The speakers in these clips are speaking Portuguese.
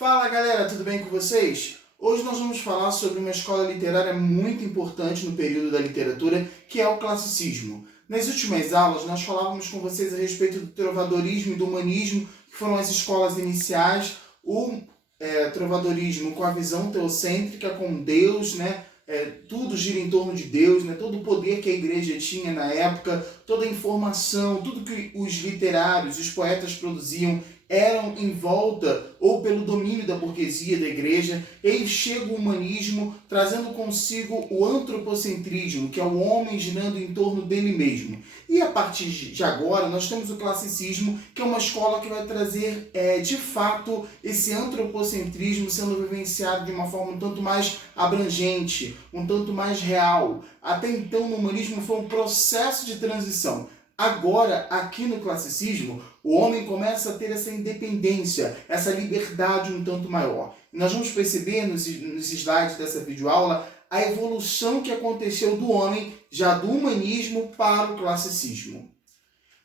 Fala galera, tudo bem com vocês? Hoje nós vamos falar sobre uma escola literária muito importante no período da literatura, que é o classicismo. Nas últimas aulas nós falávamos com vocês a respeito do trovadorismo e do humanismo, que foram as escolas iniciais, o trovadorismo com a visão teocêntrica, com Deus, tudo gira em torno de Deus, todo o poder que a igreja tinha na época, toda a informação, tudo que os literários, os poetas produziam eram em volta ou pelo domínio da burguesia da igreja. E aí chega o humanismo trazendo consigo o antropocentrismo, que é o homem girando em torno dele mesmo. E a partir de agora nós temos o classicismo, que é uma escola que vai trazer de fato esse antropocentrismo sendo vivenciado de uma forma um tanto mais abrangente, um tanto mais real. Até então no humanismo foi um processo de transição. Agora, aqui no classicismo, o homem começa a ter essa independência, essa liberdade um tanto maior. E nós vamos perceber nos slides dessa videoaula a evolução que aconteceu do homem, já do humanismo para o classicismo.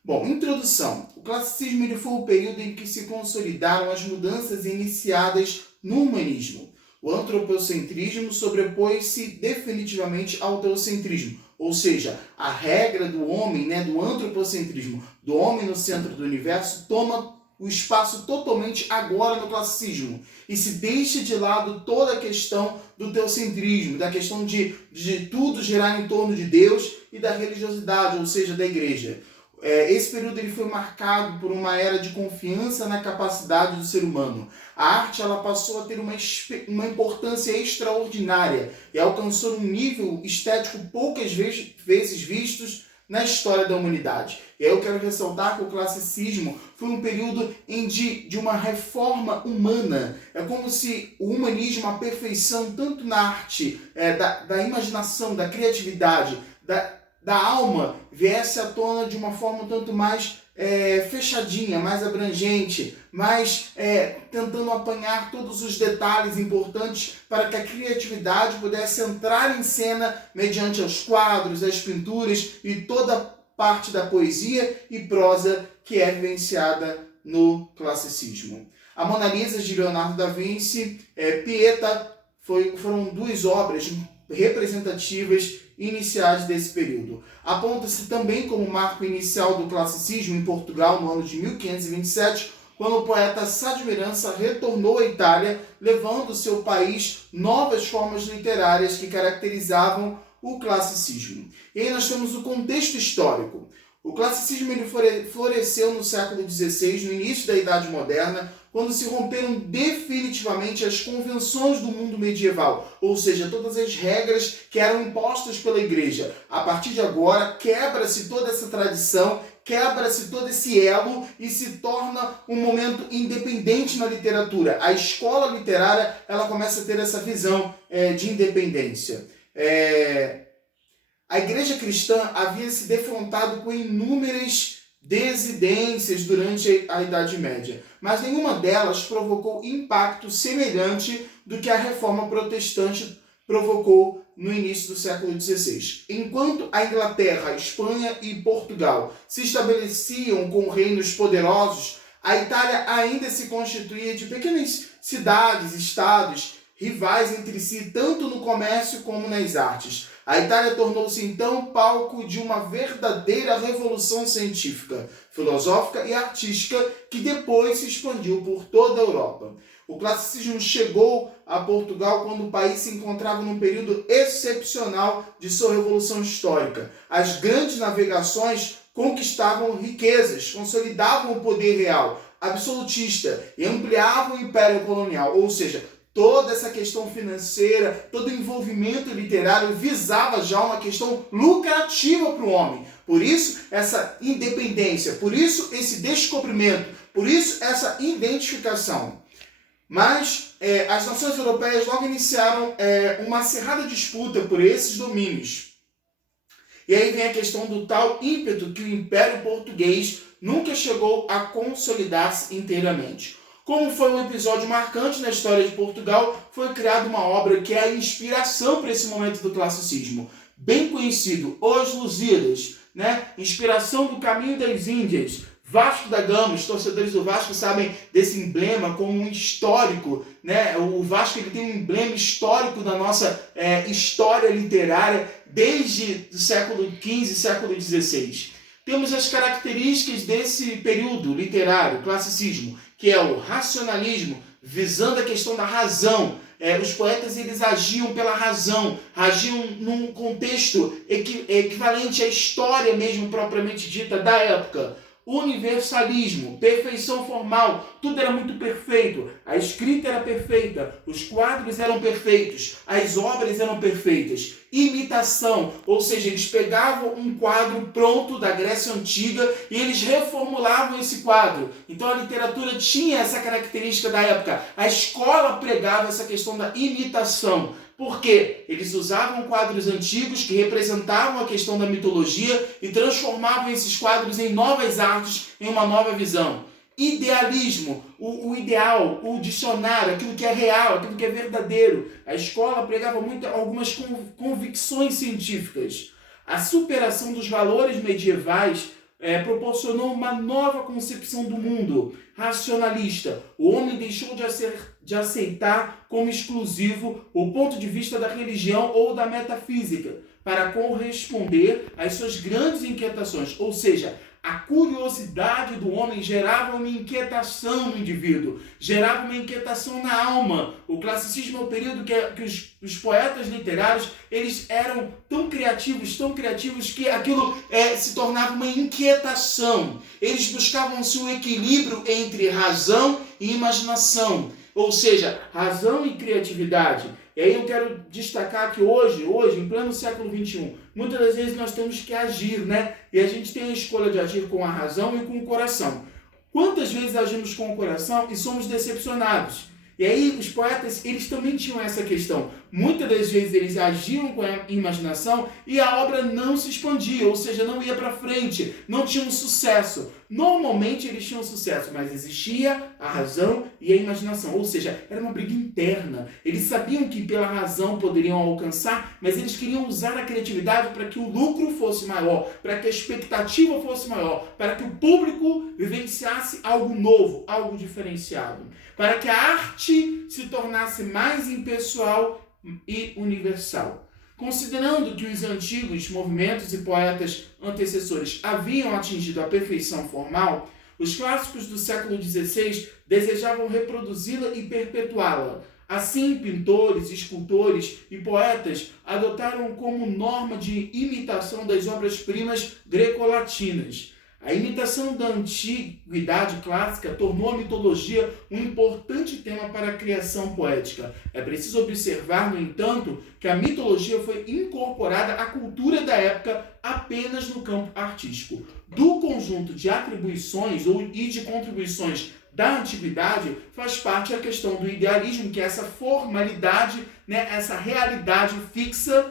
Bom, introdução. O classicismo ele foi o período em que se consolidaram as mudanças iniciadas no humanismo. O antropocentrismo sobrepôs-se definitivamente ao teocentrismo, ou seja, a regra do homem, do antropocentrismo, do homem no centro do universo, toma o espaço totalmente agora no classicismo e se deixa de lado toda a questão do teocentrismo, da questão de tudo girar em torno de Deus e da religiosidade, ou seja, da igreja. Esse período ele foi marcado por uma era de confiança na capacidade do ser humano. A arte ela passou a ter uma importância extraordinária e alcançou um nível estético poucas vezes vistos na história da humanidade. E aí eu quero ressaltar que o classicismo foi um período de uma reforma humana. É como se o humanismo, a perfeição, tanto na arte, da imaginação, da criatividade, da alma, viesse à tona de uma forma um tanto mais fechadinha, mais abrangente, mais tentando apanhar todos os detalhes importantes para que a criatividade pudesse entrar em cena mediante os quadros, as pinturas e toda a parte da poesia e prosa que é vivenciada no classicismo. A Mona Lisa de Leonardo da Vinci, Pieta, foram duas obras representativas iniciais desse período. Aponta-se também como marco inicial do classicismo em Portugal no ano de 1527, quando o poeta Sá de Mirança retornou à Itália, levando ao seu país novas formas literárias que caracterizavam o classicismo. E aí nós temos o contexto histórico. O classicismo ele floresceu no século XVI, no início da Idade Moderna, quando se romperam definitivamente as convenções do mundo medieval, ou seja, todas as regras que eram impostas pela igreja. A partir de agora, quebra-se toda essa tradição, quebra-se todo esse elo e se torna um momento independente na literatura. A escola literária ela começa a ter essa visão de independência. A igreja cristã havia se defrontado com inúmeras desidências durante a Idade Média, mas nenhuma delas provocou impacto semelhante do que a reforma protestante provocou no início do século XVI. Enquanto a Inglaterra, a Espanha e Portugal se estabeleciam com reinos poderosos, a Itália ainda se constituía de pequenas cidades, estados, rivais entre si, tanto no comércio como nas artes. A Itália tornou-se então palco de uma verdadeira revolução científica, filosófica e artística que depois se expandiu por toda a Europa. O classicismo chegou a Portugal quando o país se encontrava num período excepcional de sua revolução histórica. As grandes navegações conquistavam riquezas, consolidavam o poder real, absolutista e ampliavam o império colonial, ou seja, toda essa questão financeira, todo o envolvimento literário visava já uma questão lucrativa para o homem. Por isso, essa independência, por isso, esse descobrimento, por isso, essa identificação. Mas as nações europeias logo iniciaram uma acirrada disputa por esses domínios. E aí vem a questão do tal ímpeto que o Império Português nunca chegou a consolidar-se inteiramente. Como foi um episódio marcante na história de Portugal, foi criada uma obra que é a inspiração para esse momento do classicismo. Bem conhecido, Os Lusíadas, inspiração do Caminho das Índias, Vasco da Gama, os torcedores do Vasco sabem desse emblema como um histórico, né? O Vasco ele tem um emblema histórico da nossa história literária desde o século XV, século XVI. Temos as características desse período literário, classicismo, que é o racionalismo, visando a questão da razão. Os poetas eles agiam pela razão, agiam num contexto equivalente à história mesmo propriamente dita da época. Universalismo, perfeição formal, tudo era muito perfeito, a escrita era perfeita, os quadros eram perfeitos, as obras eram perfeitas. Imitação, ou seja, eles pegavam um quadro pronto da Grécia Antiga e eles reformulavam esse quadro. Então a literatura tinha essa característica da época, a escola pregava essa questão da imitação. Porque eles usavam quadros antigos que representavam a questão da mitologia e transformavam esses quadros em novas artes, em uma nova visão. Idealismo, o ideal, o dicionário, aquilo que é real, aquilo que é verdadeiro. A escola pregava muito algumas convicções científicas. A superação dos valores medievais proporcionou uma nova concepção do mundo, racionalista. O homem deixou de aceitar como exclusivo o ponto de vista da religião ou da metafísica para corresponder às suas grandes inquietações, ou seja, a curiosidade do homem gerava uma inquietação no indivíduo, gerava uma inquietação na alma. O classicismo é o período que os poetas literários eles eram tão criativos que aquilo se tornava uma inquietação. Eles buscavam um equilíbrio entre razão e imaginação, ou seja, razão e criatividade. E aí eu quero destacar que hoje, em pleno século XXI, muitas das vezes nós temos que agir, né? E a gente tem a escolha de agir com a razão e com o coração. Quantas vezes agimos com o coração e somos decepcionados? E aí os poetas, eles também tinham essa questão. Muitas das vezes eles agiam com a imaginação e a obra não se expandia, ou seja, não ia para frente, não tinha um sucesso. Normalmente eles tinham sucesso, mas existia a razão e a imaginação, ou seja, era uma briga interna. Eles sabiam que pela razão poderiam alcançar, mas eles queriam usar a criatividade para que o lucro fosse maior, para que a expectativa fosse maior, para que o público vivenciasse algo novo, algo diferenciado, para que a arte se tornasse mais impessoal e universal. Considerando que os antigos movimentos e poetas antecessores haviam atingido a perfeição formal, os clássicos do século XVI desejavam reproduzi-la e perpetuá-la. Assim, pintores, escultores e poetas adotaram como norma de imitação das obras-primas greco-latinas. A imitação da antiguidade clássica tornou a mitologia um importante tema para a criação poética. É preciso observar, no entanto, que a mitologia foi incorporada à cultura da época apenas no campo artístico. Do conjunto de atribuições e de contribuições da antiguidade faz parte a questão do idealismo, que é essa formalidade, né, essa realidade fixa,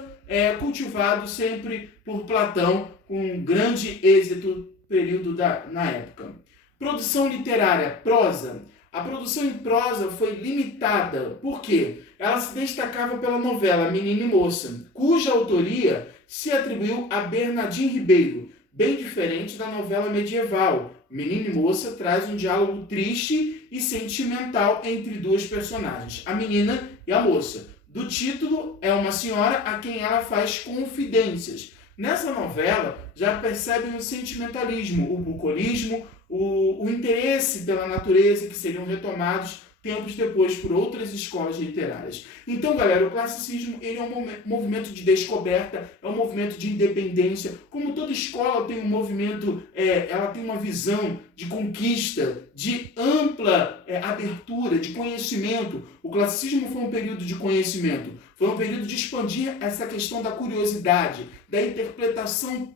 cultivado sempre por Platão com grande êxito período na época. Produção literária, prosa. A produção em prosa foi limitada. Por quê? Ela se destacava pela novela Menina e Moça, cuja autoria se atribuiu a Bernardino Ribeiro, bem diferente da novela medieval. Menina e Moça traz um diálogo triste e sentimental entre duas personagens, a menina e a moça. Do título, é uma senhora a quem ela faz confidências. Nessa novela, já percebem o sentimentalismo, o bucolismo, o interesse pela natureza que seriam retomados tempos depois por outras escolas literárias. Então, galera, o classicismo ele é um movimento de descoberta, é um movimento de independência. Como toda escola tem um movimento, ela tem uma visão de conquista, de ampla abertura, de conhecimento. O classicismo foi um período de conhecimento, foi um período de expandir essa questão da curiosidade, da interpretação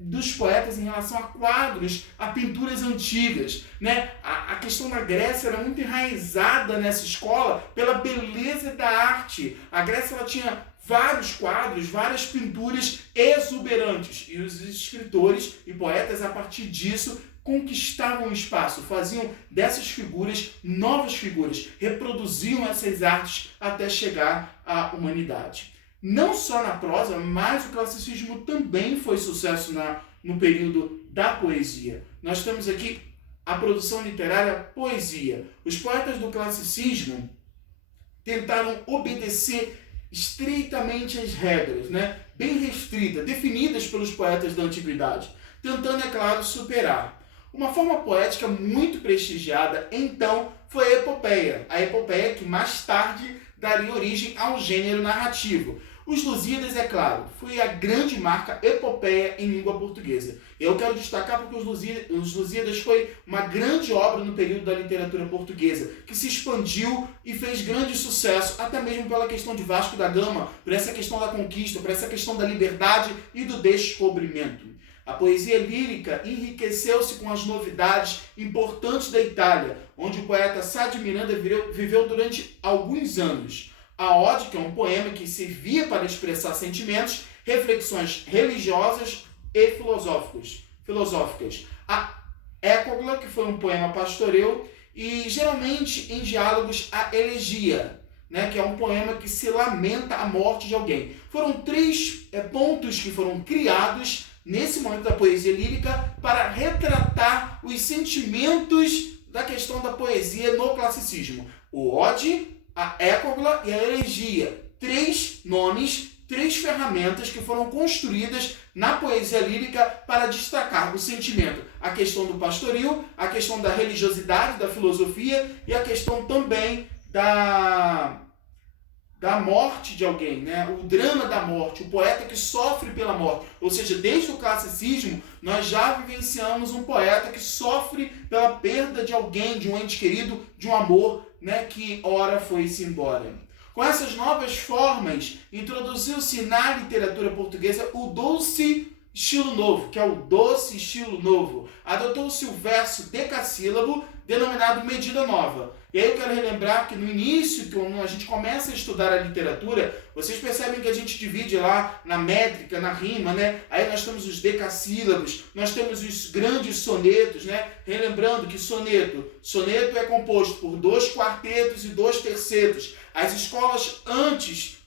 dos poetas em relação a quadros, a pinturas antigas, né? A questão da Grécia era muito enraizada nessa escola pela beleza da arte. A Grécia ela tinha vários quadros, várias pinturas exuberantes, e os escritores e poetas, a partir disso, conquistavam o espaço, faziam dessas figuras novas figuras, reproduziam essas artes até chegar à humanidade. Não só na prosa, mas o classicismo também foi sucesso na no período da poesia. Nós temos aqui a produção literária poesia. Os poetas do classicismo tentaram obedecer estreitamente as regras, bem restritas, definidas pelos poetas da antiguidade, tentando, é claro, superar. Uma forma poética muito prestigiada, então, foi a epopeia que mais tarde daria origem ao gênero narrativo. Os Lusíadas, é claro, foi a grande marca epopeia em língua portuguesa. Eu quero destacar porque os Lusíadas foi uma grande obra no período da literatura portuguesa, que se expandiu e fez grande sucesso, até mesmo pela questão de Vasco da Gama, por essa questão da conquista, por essa questão da liberdade e do descobrimento. A poesia lírica enriqueceu-se com as novidades importantes da Itália, onde o poeta Sá de Miranda viveu durante alguns anos. A Ode, que é um poema que servia para expressar sentimentos, reflexões religiosas e filosóficas. A Ecogla, que foi um poema pastoril, e geralmente em diálogos a elegia, que é um poema que se lamenta a morte de alguém. Foram 3 pontos que foram criados nesse momento da poesia lírica para retratar os sentimentos da questão da poesia no classicismo. O Ode, a Ecogla e a elegia. 3 nomes, 3 ferramentas que foram construídas na poesia lírica para destacar o sentimento. A questão do pastoril, a questão da religiosidade, da filosofia e a questão também da morte de alguém, o drama da morte, o poeta que sofre pela morte. Ou seja, desde o classicismo, nós já vivenciamos um poeta que sofre pela perda de alguém, de um ente querido, de um amor, que ora foi-se embora. Com essas novas formas, introduziu-se na literatura portuguesa o doce estilo novo, que é o doce estilo novo. Adotou-se o verso decassílabo, denominado medida nova. E aí eu quero relembrar que no início, quando a gente começa a estudar a literatura, vocês percebem que a gente divide lá na métrica, na rima, Aí nós temos os decassílabos, nós temos os grandes sonetos, Relembrando que soneto é composto por 2 quartetos e 2 tercetos. As escolas antes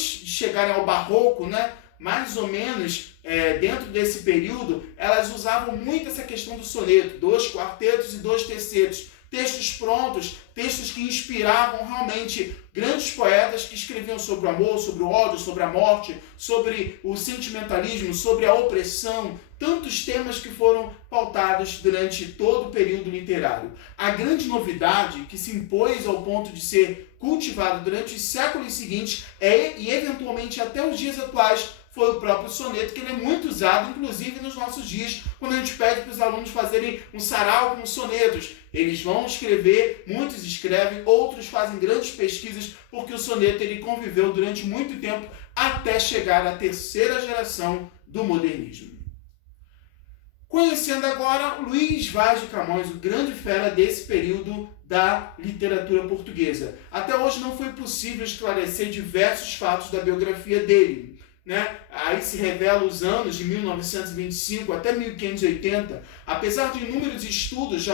de chegarem ao barroco, mais ou menos dentro desse período, elas usavam muito essa questão do soneto, 2 quartetos e 2 tercetos. Textos prontos, textos que inspiravam realmente grandes poetas que escreviam sobre o amor, sobre o ódio, sobre a morte, sobre o sentimentalismo, sobre a opressão, tantos temas que foram pautados durante todo o período literário. A grande novidade que se impôs ao ponto de ser cultivada durante os séculos seguintes e eventualmente até os dias atuais foi o próprio soneto, que ele é muito usado, inclusive nos nossos dias, quando a gente pede para os alunos fazerem um sarau com sonetos. Eles vão escrever, muitos escrevem, outros fazem grandes pesquisas, porque o soneto ele conviveu durante muito tempo até chegar à 3ª geração do modernismo. Conhecendo agora Luís Vaz de Camões, o grande fera desse período da literatura portuguesa. Até hoje não foi possível esclarecer diversos fatos da biografia dele. Aí se revela os anos de 1925 até 1580. Apesar de inúmeros estudos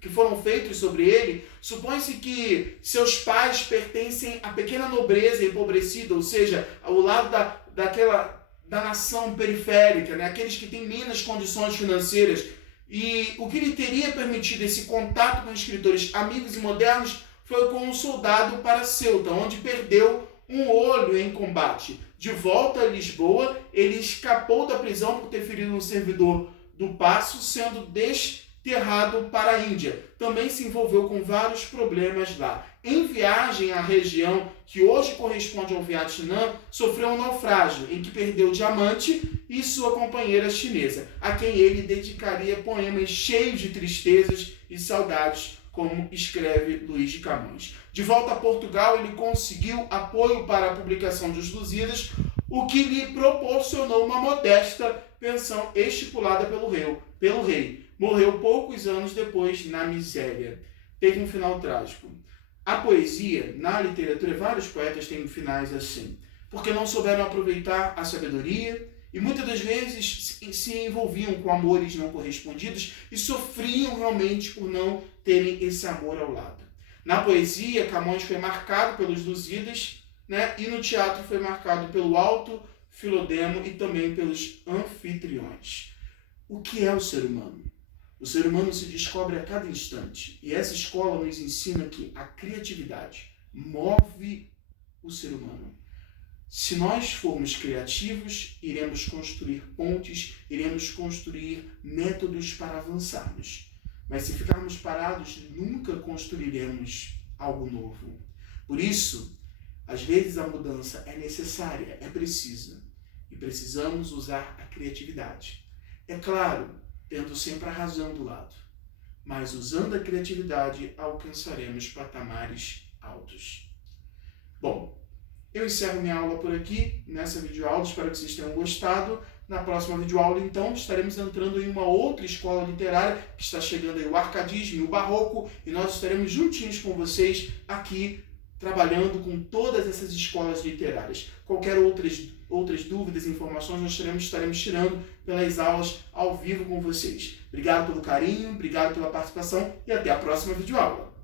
que foram feitos sobre ele, supõe-se que seus pais pertencem à pequena nobreza empobrecida, ou seja, ao lado da nação periférica, aqueles que têm menos condições financeiras. E o que lhe teria permitido esse contato com escritores amigos e modernos foi com um soldado para Ceuta, onde perdeu um olho em combate. De volta a Lisboa, ele escapou da prisão por ter ferido um servidor do Paço, sendo desterrado para a Índia. Também se envolveu com vários problemas lá. Em viagem à região que hoje corresponde ao Vietnã, sofreu um naufrágio, em que perdeu o diamante e sua companheira chinesa, a quem ele dedicaria poemas cheios de tristezas e saudades, como escreve Luís de Camões. De volta a Portugal, ele conseguiu apoio para a publicação dos Lusíadas, o que lhe proporcionou uma modesta pensão estipulada pelo rei. Morreu poucos anos depois na miséria. Teve um final trágico. A poesia, na literatura, vários poetas têm finais assim, porque não souberam aproveitar a sabedoria e muitas das vezes se envolviam com amores não correspondidos e sofriam realmente por não terem esse amor ao lado. Na poesia, Camões foi marcado pelos Lusíadas, e no teatro foi marcado pelo Alto Filodemo e também pelos Anfitriões. o que é o ser humano. O ser humano se descobre a cada instante. E essa escola nos ensina que a criatividade move o ser humano. Se nós formos criativos, iremos construir pontes, iremos construir métodos para avançarmos. Mas se ficarmos parados, nunca construiremos algo novo. Por isso, às vezes a mudança é necessária, é precisa. E precisamos usar a criatividade. É claro, tendo sempre a razão do lado. Mas usando a criatividade, alcançaremos patamares altos. Bom, eu encerro minha aula por aqui, nessa videoaula. Espero que vocês tenham gostado. Na próxima videoaula, então, estaremos entrando em uma outra escola literária, que está chegando aí o arcadismo e o barroco, e nós estaremos juntinhos com vocês aqui, trabalhando com todas essas escolas literárias. Qualquer outras dúvidas e informações nós estaremos tirando pelas aulas ao vivo com vocês. Obrigado pelo carinho, obrigado pela participação e até a próxima videoaula.